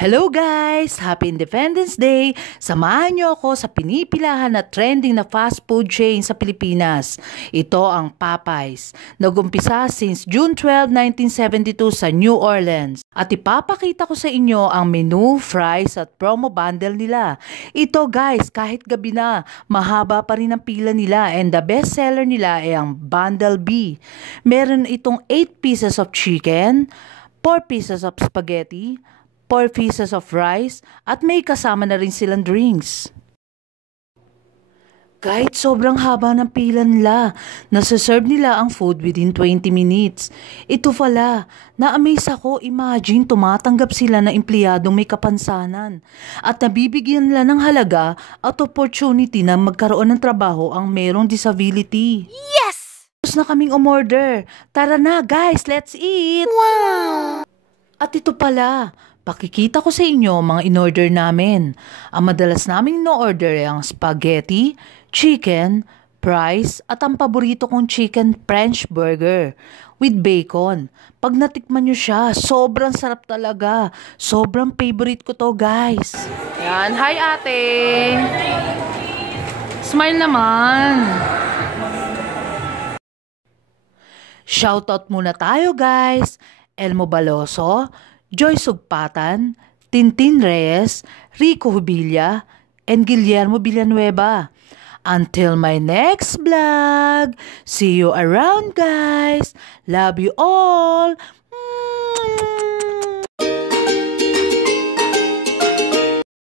Hello guys! Happy Independence Day! Samahan niyo ako sa pinipilahan na trending na fast food chain sa Pilipinas. Ito ang Popeyes. Nagumpisa since June 12, 1972 sa New Orleans. At ipapakita ko sa inyo ang menu, fries at promo bundle nila. Ito guys, kahit gabi na, mahaba pa rin ang pila nila and the best seller nila ay ang Bundle B. Meron itong 8 pieces of chicken, 4 pieces of spaghetti, 4 pieces of rice, at may kasama na rin silang drinks. Kahit sobrang haba ng pila nila, nasa-serve nila ang food within 20 minutes. Ito pala, na-amaze ako, imagine tumatanggap sila na empleyadong may kapansanan. At nabibigyan nila ng halaga at opportunity na magkaroon ng trabaho ang merong disability. Yes! Tapos na kaming umorder. Tara na guys, let's eat! Wow! At ito pala, pakikita ko sa inyo mga in-order namin. Ang madalas naming in-order ay ang spaghetti, chicken, fries, at ang paborito kong chicken French burger with bacon. Pag natikman nyo siya, sobrang sarap talaga. Sobrang favorite ko to guys. Yan, hi ate! Smile naman! Shoutout muna tayo guys! Elmo Baloso, Joy Sugpatan, Tintin Reyes, Rico Hubilla, and Guillermo Villanueva. Until my next vlog, see you around guys. Love you all.